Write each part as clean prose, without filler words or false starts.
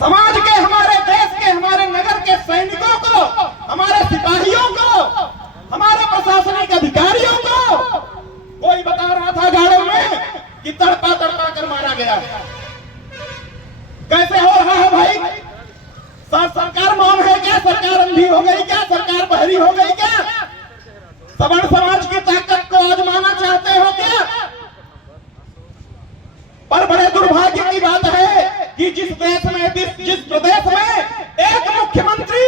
समाज के, हमारे देश के, हमारे नगर के सैनिकों को, हमारे सिपाहियों को, हमारे प्रशासनिक अधिकारियों को कोई बता रहा था गाड़ों में कि तड़पा तड़पा कर मारा गया। कैसे हो रहा है भाई? सरकार मौन है क्या? सरकार अंधी हो गई क्या? सरकार बहरी हो गई क्या? सवर्ण समाज की ताकत को आजमाना चाहते हो क्या? पर बड़े दुर्भाग्य की बात है कि जिस देश में, जिस प्रदेश में एक मुख्यमंत्री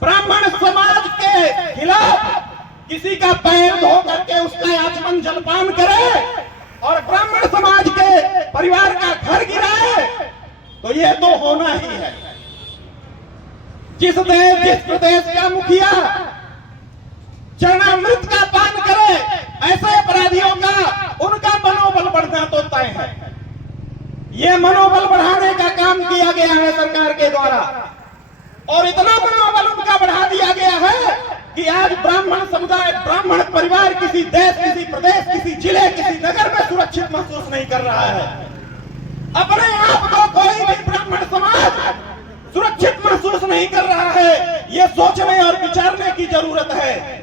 ब्राह्मण समाज के खिलाफ किसी का पैर धो करके उसका आचमन जलपान करे और ब्राह्मण समाज के परिवार का घर गिराए, तो ये तो होना ही है। जिस प्रदेश का मुखिया चरणामृत का पान करे, ऐसे अपराधियों का, उनका मनोबल बढ़ना तो तय है। ये मनोबल बढ़ाने का काम किया गया है सरकार के द्वारा, और इतना मनोबल उनका बढ़ा दिया गया है कि आज ब्राह्मण समुदाय, ब्राह्मण परिवार किसी देश, किसी प्रदेश, किसी जिले, किसी नगर में सुरक्षित महसूस नहीं कर रहा है। अपने आप को कोई भी ब्राह्मण समाज सुरक्षित महसूस नहीं कर रहा है। ये सोचने और विचारने की जरूरत है।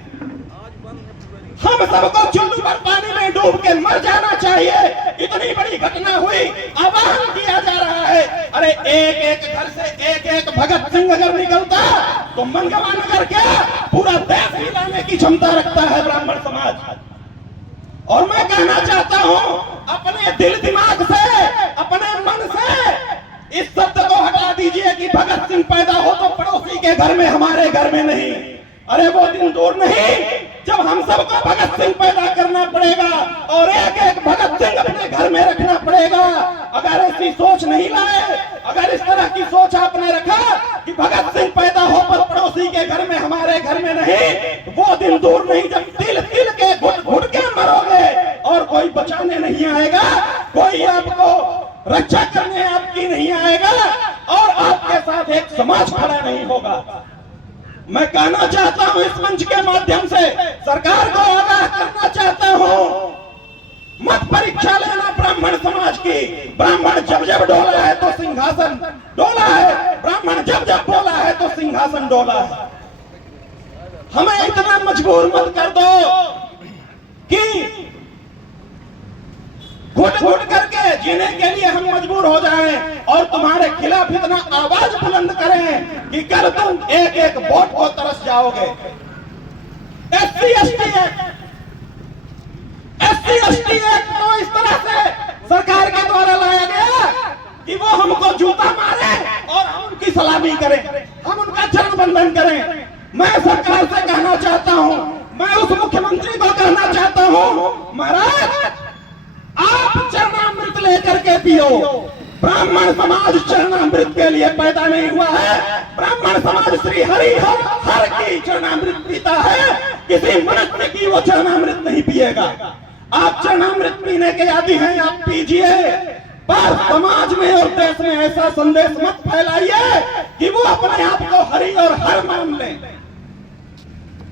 हम सबको चुल्लू भर पानी में डूब के मर जाना चाहिए। इतनी बड़ी घटना हुई, आह्वान किया जा रहा है। अरे एक एक घर से एक एक भगत सिंह अगर निकलता तो मनगवा नगर के पूरा देश हिलाने की क्षमता रखता है ब्राह्मण समाज। और मैं कहना चाहता हूं, अपने दिल दिमाग से, अपने मन से इस शब्द को हटा दीजिए कि भगत सिंह पैदा हो तो पड़ोसी के घर में, हमारे घर में नहीं। अरे वो दिन दूर नहीं जब हम सबको भगत सिंह पैदा करना पड़ेगा और एक एक भगत सिंह अपने घर में रखना पड़ेगा। अगर ऐसी सोच नहीं लाए, अगर इस तरह की सोच आपने रखा कि भगत सिंह पैदा हो पर पड़ोसी के घर में, हमारे घर में नहीं, वो दिन दूर नहीं जब तिल तिल के घुट घुट के मरोगे और कोई बचाने नहीं आएगा, कोई आपको रक्षा करने आपकी नहीं आएगा और आपके साथ एक समाज खड़ा नहीं होगा। मैं कहना चाहता हूं इस मंच के माध्यम से, सरकार को आगाह करना चाहता हूं, मत परीक्षा लेना ब्राह्मण समाज की। ब्राह्मण जब जब डोला है तो सिंहासन डोला है, ब्राह्मण जब जब बोला है तो सिंहासन डोला है। हमें इतना मजबूर मत कर दो कि घुट घुट करके जीने के लिए हम मजबूर हो जाएं और तुम्हारे खिलाफ इतना आवाज बुलंद करें कि कल तुम एक एक वोट को तरस जाओगे। एससी एसटी एक्ट तो इस तरह से सरकार के द्वारा लाया गया कि वो हमको जूता मारे और हम उनकी सलामी करें, हम उनका चरण बंधन करें। मैं सरकार से कहना चाहता हूं, मैं उस मुख्यमंत्री को कहना चाहता हूं, महाराज आप चरणामृत लेकर के पियो। ब्राह्मण समाज चरणामृत के लिए पैदा नहीं हुआ है। ब्राह्मण समाज श्री हरि हर की चरणामृत पीता है, किसी मनुष्य की वो चरणामृत नहीं पिएगा। आप चरणामृत पीने के आदी हैं, आप पीजिए, पर समाज में और देश में ऐसा संदेश मत फैलाइए कि वो अपने आप को हरि और हर मान ले।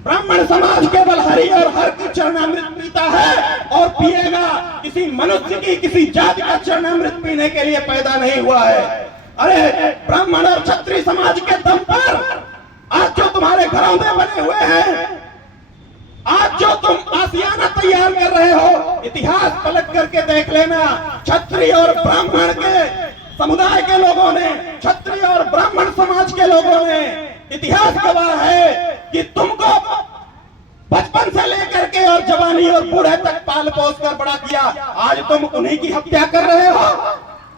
ब्राह्मण समाज केवल हरि और हर की चरणामृत पीता है और पिएगा। किसी मनुष्य की, किसी जाति का चरणामृत पीने के लिए पैदा नहीं हुआ है। अरे ब्राह्मण और क्षत्रिय समाज के दम पर आज जो तुम्हारे घरों में बने हुए हैं, आज जो तुम आशियाना तैयार कर रहे हो, इतिहास पलट करके देख लेना। क्षत्रिय और ब्राह्मण के समुदाय के लोगों ने, क्षत्रिय और ब्राह्मण समाज के लोगों ने, इतिहास गवाह है कि तुमको बचपन से लेकर के और जवानी और बूढ़े तक पाल पोस कर बड़ा किया, आज तुम उन्हीं की हत्या कर रहे हो।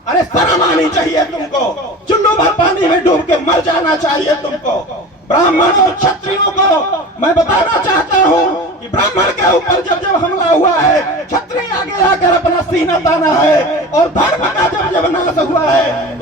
अरे शर्म आनी चाहिए तुमको, चुल्लू भर पानी में डूब के मर जाना चाहिए तुमको। ब्राह्मण और क्षत्रियों को मैं बताना चाहता हूं कि ब्राह्मण के ऊपर जब जब हमला हुआ है, क्षत्रिय आगे आकर अपना सीना ताना है और धर्म का जब जब नाश हुआ है,